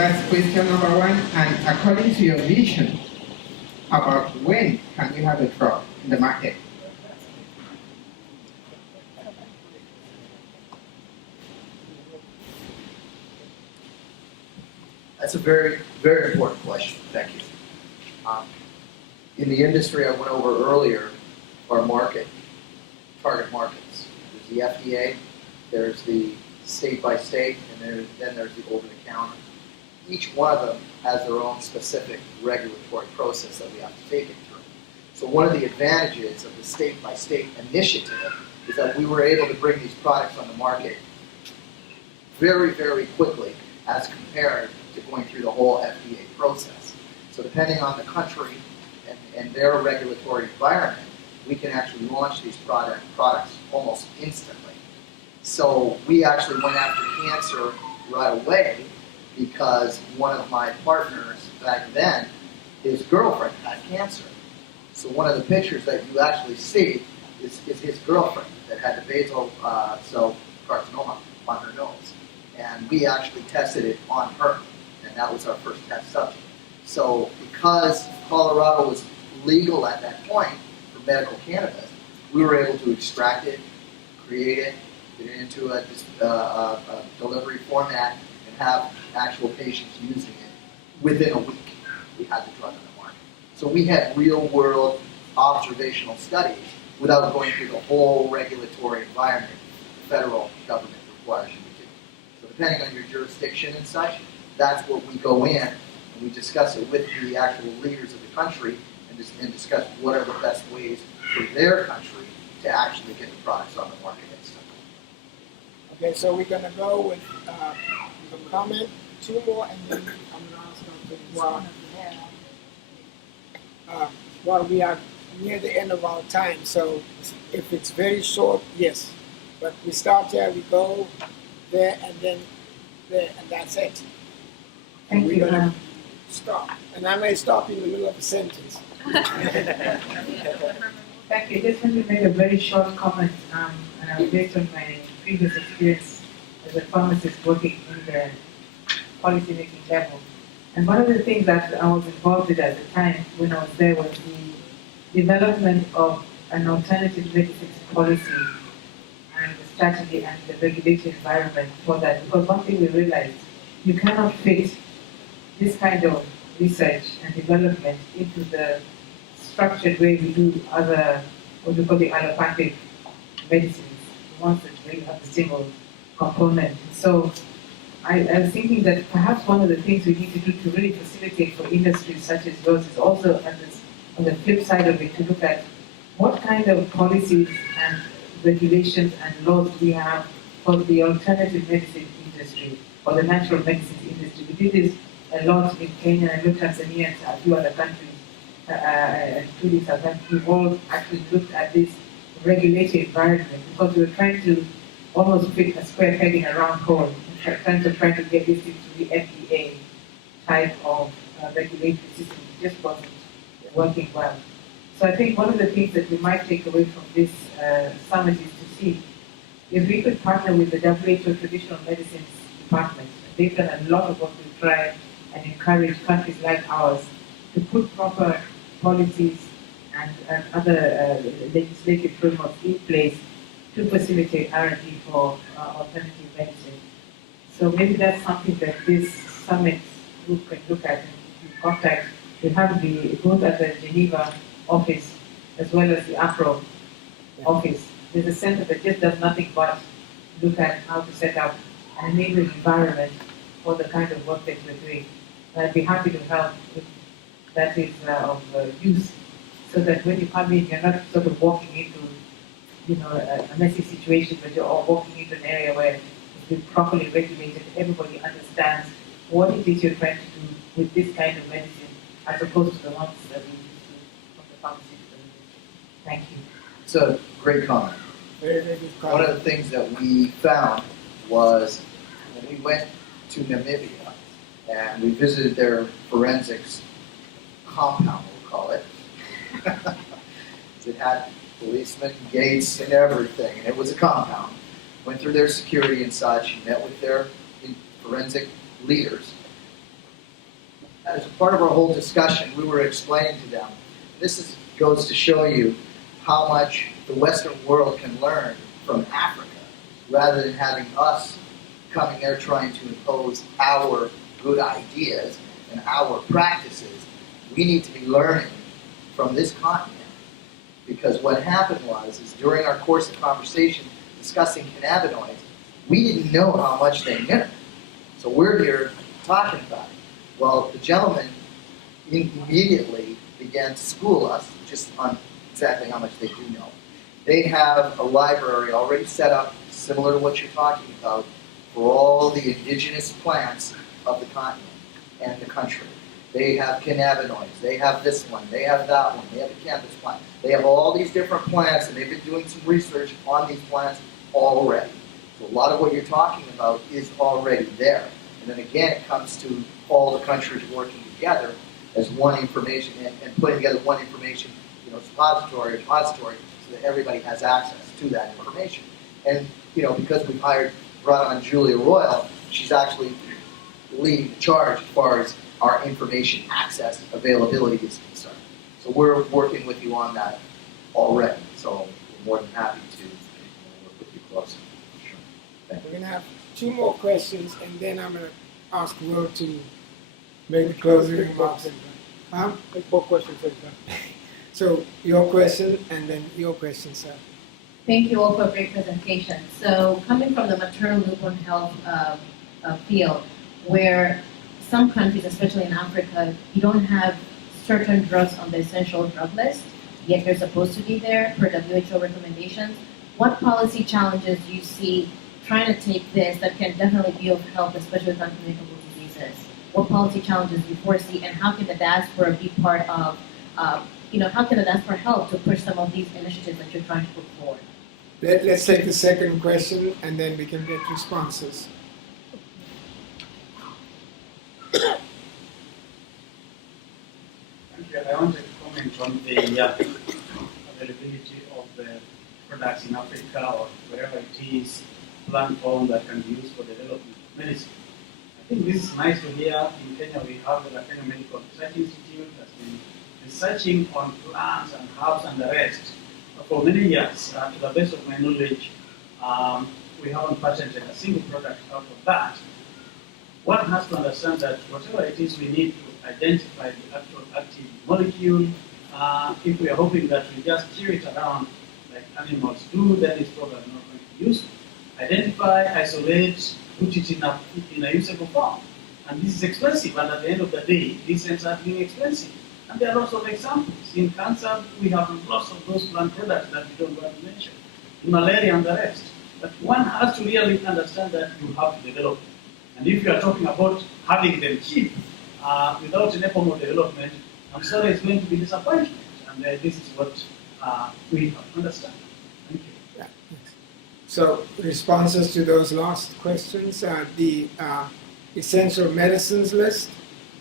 That's question number one. And according to your vision, about when can we have a drug in the market? That's a very, very important question. Thank you. In the industry I went over earlier, our target markets. There's the FDA, there's the state by state, and then there's the over-the-counter. Each one of them has their own specific regulatory process that we have to take it through. So one of the advantages of the state by state initiative is that we were able to bring these products on the market very, very quickly as compared to going through the whole FDA process. So depending on the country and their regulatory environment, we can actually launch these products almost instantly. So we actually went after cancer right away because one of my partners back then, his girlfriend had cancer. So one of the pictures that you actually see is his girlfriend that had the basal cell carcinoma on her nose. And we actually tested it on her, and that was our first test subject. So because Colorado was legal at that point for medical cannabis, we were able to extract it, create it, get it into a delivery format, and have actual patients using it within a week. We had the drug on the market. So we had real-world observational studies without going through the whole regulatory environment the federal government requires you to do. So depending on your jurisdiction and such, that's what we go in and we discuss it with the actual leaders of the country and discuss what are the best ways for their country to actually get the products on the market instantly. Okay, so we're going to go with some comment, two more, and then I'm going to ask something. Well, we are near the end of our time, so if it's very short, yes. But we start there, we go there, and then there, and that's it. Thank you. We're going to stop. And I may stop in the middle of a sentence. Thank you. Just want to make a very short comment based on my previous experience as a pharmacist working in the policy making level. And one of the things that I was involved with at the time when I was there was the development of an alternative medicines policy and the strategy and the regulatory environment for that. Because one thing we realized, you cannot fit this kind of research and development into the structured way we do other, what we call the allopathic medicines, the ones that really have a single component. So I was thinking that perhaps one of the things we need to do to really facilitate for industries such as yours is also on the flip side of it to look at what kind of policies and regulations and laws we have for the alternative medicine industry or the natural medicines industry. We did this a lot in Kenya and Tanzania and a few other countries, including South Africa. We've all actually looked at this regulatory environment because we were trying to almost fit a square peg in a round hole, trying to get this into the FDA type of regulatory system. It just wasn't working well. So I think one of the things that we might take away from this summit is to see if we could partner with the WHO Traditional Medicines Department. They've done a lot of what we try and encourage countries like ours to put proper policies and other legislative frameworks in place to facilitate R&D for alternative medicine. So maybe that's something that this summit group can look at and contact. We have both at the Geneva office as well as the APRO office. There's a center that just does nothing but look at how to set up an enabling environment for the kind of work that we're doing. I'd be happy to help if that is of use, so that when you come in, you're not sort of walking into, a messy situation, but you're all walking into an area where it's been properly regulated. Everybody understands what it is you're trying to do with this kind of medicine, as opposed to the ones that we used to from the pharmaceutical industry. Thank you. It's a great comment. Very, very good comment. One of the things that we found was when we went to Namibia and we visited their forensics compound, we'll call it. It had policemen, gates, and everything, and it was a compound. Went through their security and such, met with their forensic leaders, as a part of our whole discussion, we were explaining to them, goes to show you how much the Western world can learn from Africa, rather than having us coming there trying to impose our good ideas and our practices. We need to be learning from this continent. Because what happened is during our course of conversation discussing cannabinoids, we didn't know how much they knew. So we're here talking about it. Well, the gentleman immediately began to school us just on exactly how much they do know. They have a library already set up, similar to what you're talking about, for all the indigenous plants of the continent and the country. They have cannabinoids, they have this one, they have that one, they have a cannabis plant. They have all these different plants, and they've been doing some research on these plants already. So a lot of what you're talking about is already there. And then again, it comes to all the countries working together as one information and putting together one information, repository, so that everybody has access to that information. And because we've brought on Julia Royal, she's actually leading the charge as far as our information access availability is concerned. So we're working with you on that already. So we're more than happy to work with you closely. Sure. Thank We're you. going to have 2 more questions, and then I'm going to ask Will to make the closing remarks. Huh? Take 4 questions at a time. So your question, and then your question, sir. Thank you all for a great presentation. So coming from the maternal newborn health field, where some countries, especially in Africa, you don't have certain drugs on the essential drug list, yet they're supposed to be there per WHO recommendations. What policy challenges do you see trying to take this that can definitely be of help, especially with uncommunicable diseases? What policy challenges do you foresee, and how can the diaspora be part of, how can the diaspora help to push some of these initiatives that you're trying to put forward? Let's take the second question, and then we can get responses. Thank you. I wanted to comment on the availability of the products in Africa or wherever it is, plant form that can be used for the development of medicine. I think this is nice to hear. In Kenya, we have the Kenya Medical Research Institute that's been researching on plants and herbs and the rest for many years. To the best of my knowledge, we haven't patented a single product out of that. One has to understand that whatever it is we need to identify the actual active molecule, if we are hoping that we just chew it around like animals do, that is probably not going to be useful. Identify, isolate, put it in a usable form. And this is expensive, and at the end of the day, this ends up being expensive. And there are lots of examples. In cancer, we have lots of those plant products that we don't want to mention. In malaria and the rest. But one has to really understand that you have to develop them. And if you are talking about having them cheap, without any form of development, I'm sorry, it's going to be disappointment. And this is what we have to understand. Thank you. Yeah. So responses to those last questions are the essential medicines list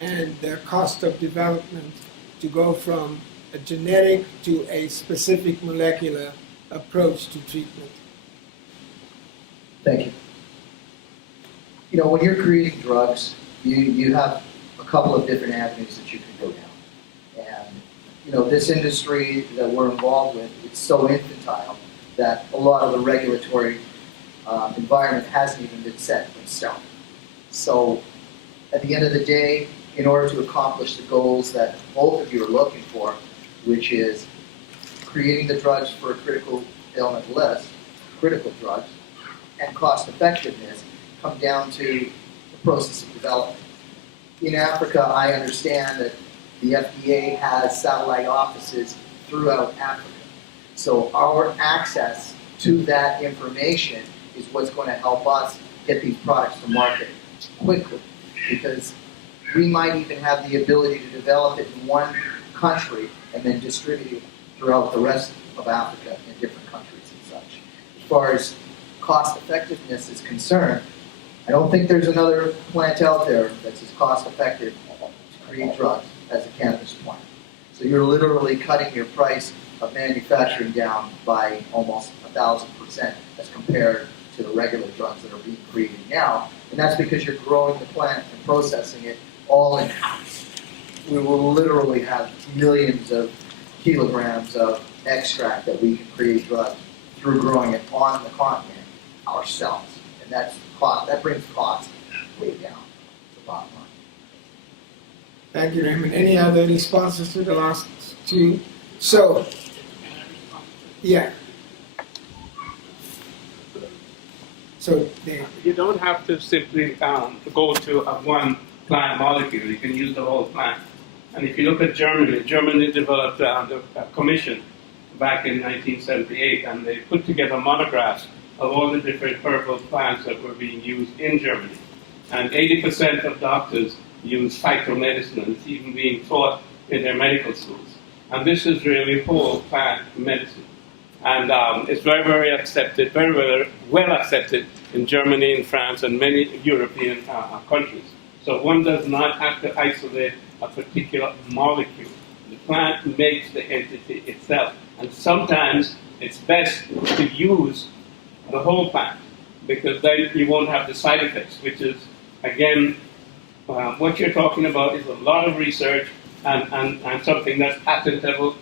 and the cost of development to go from a genetic to a specific molecular approach to treatment. Thank you. When you're creating drugs, you have a couple of different avenues that you can go down. And, this industry that we're involved with, it's so infantile that a lot of the regulatory environment hasn't even been set in stone. So at the end of the day, in order to accomplish the goals that both of you are looking for, which is creating the drugs for a critical ailment list, critical drugs, and cost effectiveness, come down to the process of development. In Africa, I understand that the FDA has satellite offices throughout Africa. So our access to that information is what's going to help us get these products to market quickly, because we might even have the ability to develop it in one country and then distribute it throughout the rest of Africa in different countries and such. As far as cost effectiveness is concerned, I don't think there's another plant out there that's as cost effective to create drugs as a cannabis plant. So you're literally cutting your price of manufacturing down by almost 1,000% as compared to the regular drugs that are being created now. And that's because you're growing the plant and processing it all in-house. We will literally have millions of kilograms of extract that we can create drugs through growing it on the continent ourselves. And that brings costs way down to the bottom line. Thank you, Raymond. Any other responses to the last two? So, yeah. So, Dave. You don't have to simply go to a one plant molecule. You can use the whole plant. And if you look at Germany, Germany developed a commission back in 1978, and they put together monographs of all the different herbal plants that were being used in Germany. And 80% of doctors use phytomedicine, and it's even being taught in their medical schools. And this is really whole plant medicine. And it's very, very accepted, very well accepted in Germany, in France, and many European countries. So one does not have to isolate a particular molecule. The plant makes the entity itself. And sometimes it's best to use the whole plant, because then you won't have the side effects, which is, again, what you're talking about is a lot of research and something that's patentable